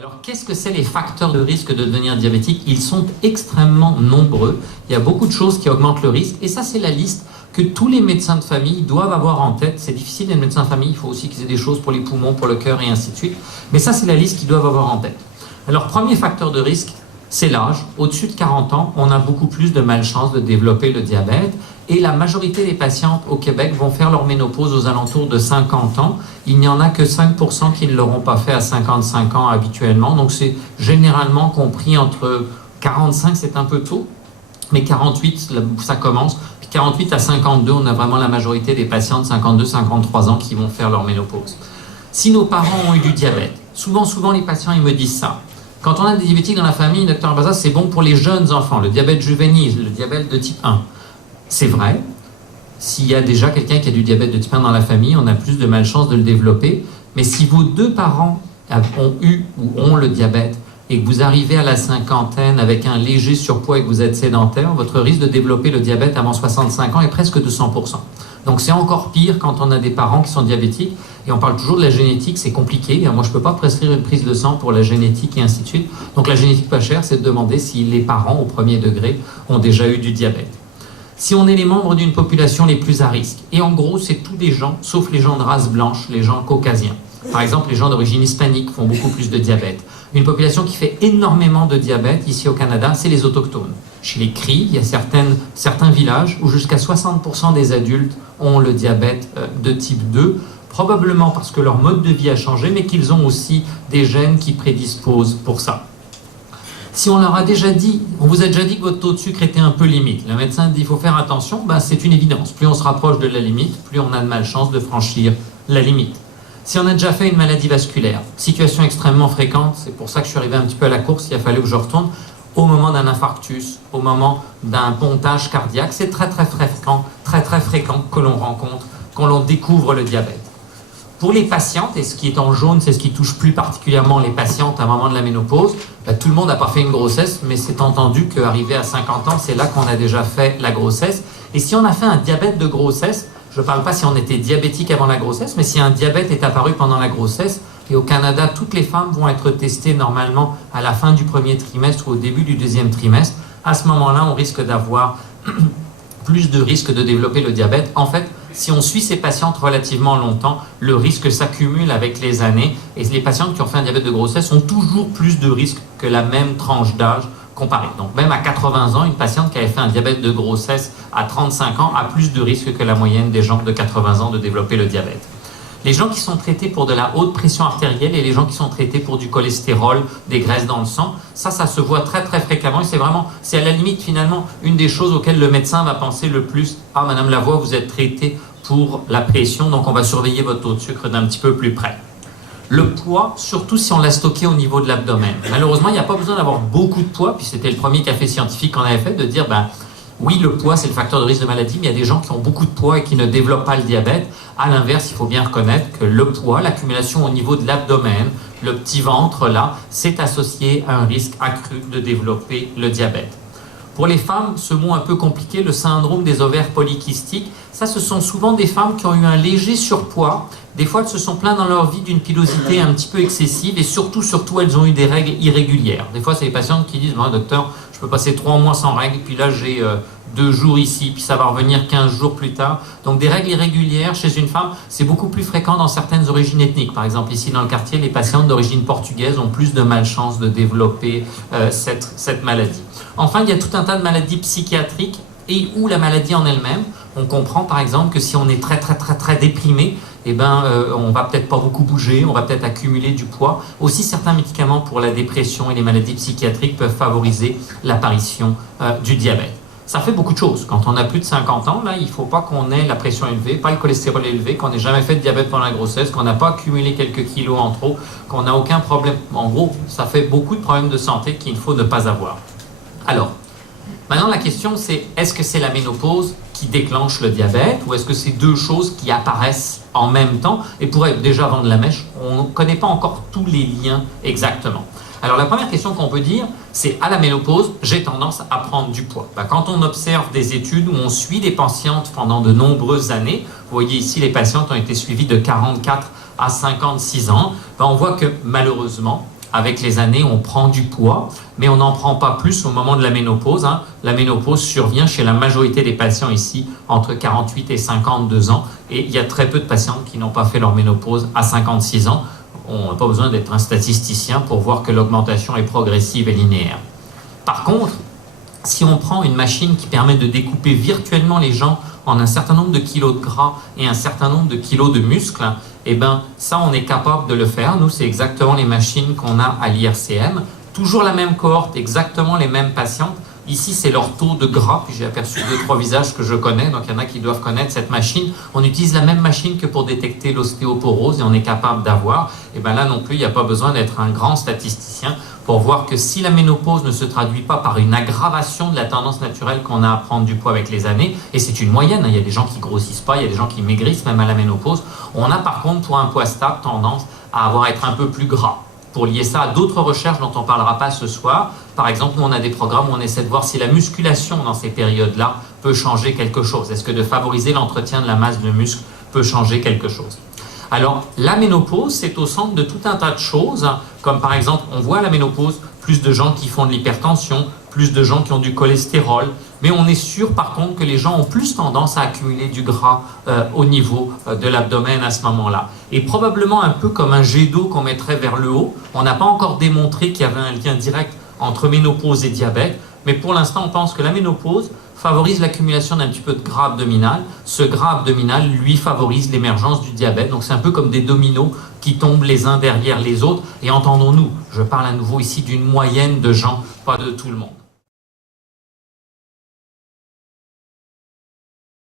Alors, qu'est-ce que c'est les facteurs de risque de devenir diabétique? Ils sont extrêmement nombreux. Il y a beaucoup de choses qui augmentent le risque. Et ça, c'est la liste que tous les médecins de famille doivent avoir en tête. C'est difficile d'être médecin de famille. Il faut aussi qu'ils aient des choses pour les poumons, pour le cœur et ainsi de suite. Mais ça, c'est la liste qu'ils doivent avoir en tête. Alors, premier facteur de risque, c'est l'âge. Au-dessus de 40 ans, on a beaucoup plus de malchance de développer le diabète. Et la majorité des patientes au Québec vont faire leur ménopause aux alentours de 50 ans. Il n'y en a que 5% qui ne l'auront pas fait à 55 ans habituellement. Donc c'est généralement compris entre 45, c'est un peu tôt, mais 48, ça commence. Puis 48 à 52, on a vraiment la majorité des patientes 52-53 ans qui vont faire leur ménopause. Si nos parents ont eu du diabète, souvent les patients ils me disent ça. Quand on a des diabétiques dans la famille, Dr Baza, c'est bon pour les jeunes enfants, le diabète juvénile, le diabète de type 1. C'est vrai, s'il y a déjà quelqu'un qui a du diabète de type 1 dans la famille, on a plus de malchance de le développer. Mais si vos deux parents ont eu ou ont le diabète et que vous arrivez à la cinquantaine avec un léger surpoids et que vous êtes sédentaire, votre risque de développer le diabète avant 65 ans est presque de 100%. Donc c'est encore pire quand on a des parents qui sont diabétiques. Et on parle toujours de la génétique, c'est compliqué. Moi, je ne peux pas prescrire une prise de sang pour la génétique et ainsi de suite. Donc la génétique pas chère, c'est de demander si les parents au premier degré ont déjà eu du diabète. Si on est les membres d'une population les plus à risque, et en gros, c'est tous les gens, sauf les gens de race blanche, les gens caucasiens. Par exemple, les gens d'origine hispanique font beaucoup plus de diabète. Une population qui fait énormément de diabète ici au Canada, c'est les autochtones. Chez les Cris, il y a certains villages où jusqu'à 60% des adultes ont le diabète de type 2, probablement parce que leur mode de vie a changé, mais qu'ils ont aussi des gènes qui prédisposent pour ça. Si on leur a déjà dit, on vous a déjà dit que votre taux de sucre était un peu limite, le médecin dit qu'il faut faire attention, c'est une évidence. Plus on se rapproche de la limite, plus on a de malchance de franchir la limite. Si on a déjà fait une maladie vasculaire, situation extrêmement fréquente, c'est pour ça que je suis arrivé un petit peu à la course, il a fallu que je retourne, au moment d'un infarctus, au moment d'un pontage cardiaque, c'est très fréquent que l'on rencontre, qu'on l'on découvre le diabète. Pour les patientes, et ce qui est en jaune, c'est ce qui touche plus particulièrement les patientes à un moment de la ménopause, tout le monde n'a pas fait une grossesse, mais c'est entendu qu'arrivé à 50 ans, c'est là qu'on a déjà fait la grossesse. Et si on a fait un diabète de grossesse, je ne parle pas si on était diabétique avant la grossesse, mais si un diabète est apparu pendant la grossesse, et au Canada, toutes les femmes vont être testées normalement à la fin du premier trimestre ou au début du deuxième trimestre, à ce moment-là, on risque d'avoir plus de risques de développer le diabète. En fait, si on suit ces patientes relativement longtemps, le risque s'accumule avec les années et les patientes qui ont fait un diabète de grossesse ont toujours plus de risques que la même tranche d'âge comparée. Donc même à 80 ans, une patiente qui avait fait un diabète de grossesse à 35 ans a plus de risques que la moyenne des gens de 80 ans de développer le diabète. Les gens qui sont traités pour de la haute pression artérielle et les gens qui sont traités pour du cholestérol, des graisses dans le sang, ça se voit très fréquemment et c'est à la limite finalement une des choses auxquelles le médecin va penser le plus. Ah, Madame Lavoie, vous êtes traitée pour la pression, donc on va surveiller votre taux de sucre d'un petit peu plus près. Le poids, surtout si on l'a stocké au niveau de l'abdomen. Malheureusement, il n'y a pas besoin d'avoir beaucoup de poids, puis c'était le premier café scientifique qu'on avait fait, de dire, oui, le poids, c'est le facteur de risque de maladie, mais il y a des gens qui ont beaucoup de poids et qui ne développent pas le diabète. À l'inverse, il faut bien reconnaître que le poids, l'accumulation au niveau de l'abdomen, le petit ventre là, c'est associé à un risque accru de développer le diabète. Pour les femmes, ce mot un peu compliqué, le syndrome des ovaires polykystiques, ça, ce sont souvent des femmes qui ont eu un léger surpoids. Des fois, elles se sont plaintes dans leur vie d'une pilosité un petit peu excessive et surtout, elles ont eu des règles irrégulières. Des fois, c'est les patientes qui disent, docteur, je peux passer 3 mois sans règles, puis là, j'ai 2 jours ici, puis ça va revenir 15 jours plus tard. Donc, des règles irrégulières chez une femme, c'est beaucoup plus fréquent dans certaines origines ethniques. Par exemple, ici, dans le quartier, les patientes d'origine portugaise ont plus de malchance de développer cette maladie. Enfin, il y a tout un tas de maladies psychiatriques et ou la maladie en elle-même. On comprend par exemple que si on est très déprimé, on va peut-être pas beaucoup bouger, on va peut-être accumuler du poids. Aussi, certains médicaments pour la dépression et les maladies psychiatriques peuvent favoriser l'apparition du diabète. Ça fait beaucoup de choses. Quand on a plus de 50 ans, là, il ne faut pas qu'on ait la pression élevée, pas le cholestérol élevé, qu'on n'ait jamais fait de diabète pendant la grossesse, qu'on n'a pas accumulé quelques kilos en trop, qu'on n'a aucun problème. En gros, ça fait beaucoup de problèmes de santé qu'il faut ne pas avoir. Alors, maintenant la question c'est, est-ce que c'est la ménopause qui déclenche le diabète ou est-ce que c'est deux choses qui apparaissent en même temps? Et pour être déjà vendre la mèche, on ne connaît pas encore tous les liens exactement. Alors la première question qu'on peut dire, c'est à la ménopause, j'ai tendance à prendre du poids. Quand on observe des études où on suit des patientes pendant de nombreuses années, vous voyez ici les patientes ont été suivies de 44 à 56 ans, on voit que malheureusement, avec les années, on prend du poids, mais on n'en prend pas plus au moment de la ménopause. La ménopause survient chez la majorité des patients ici entre 48 et 52 ans, et il y a très peu de patients qui n'ont pas fait leur ménopause à 56 ans. On n'a pas besoin d'être un statisticien pour voir que l'augmentation est progressive et linéaire. Par contre, si on prend une machine qui permet de découper virtuellement les gens en un certain nombre de kilos de gras et un certain nombre de kilos de muscles, eh ben ça on est capable de le faire. Nous, c'est exactement les machines qu'on a à l'IRCM. Toujours la même cohorte, exactement les mêmes patientes. Ici, c'est leur taux de gras. Puis j'ai aperçu 2-3 visages que je connais, donc il y en a qui doivent connaître cette machine. On utilise la même machine que pour détecter l'ostéoporose et on est capable d'avoir. Et bien là non plus, il n'y a pas besoin d'être un grand statisticien pour voir que si la ménopause ne se traduit pas par une aggravation de la tendance naturelle qu'on a à prendre du poids avec les années, et c'est une moyenne, il y a des gens qui grossissent pas, il y a des gens qui maigrissent même à la ménopause, on a par contre pour un poids stable tendance à être un peu plus gras. Pour lier ça à d'autres recherches dont on ne parlera pas ce soir, par exemple, nous on a des programmes où on essaie de voir si la musculation dans ces périodes-là peut changer quelque chose. Est-ce que de favoriser l'entretien de la masse de muscle peut changer quelque chose? Alors, la ménopause, c'est au centre de tout un tas de choses, comme par exemple, on voit à la ménopause plus de gens qui font de l'hypertension, plus de gens qui ont du cholestérol, mais on est sûr par contre que les gens ont plus tendance à accumuler du gras au niveau de l'abdomen à ce moment-là. Et probablement un peu comme un jet d'eau qu'on mettrait vers le haut, on n'a pas encore démontré qu'il y avait un lien direct entre ménopause et diabète, mais pour l'instant on pense que la ménopause favorise l'accumulation d'un petit peu de gras abdominal. Ce gras abdominal, lui, favorise l'émergence du diabète. Donc c'est un peu comme des dominos qui tombent les uns derrière les autres. Et entendons-nous, je parle à nouveau ici d'une moyenne de gens, pas de tout le monde.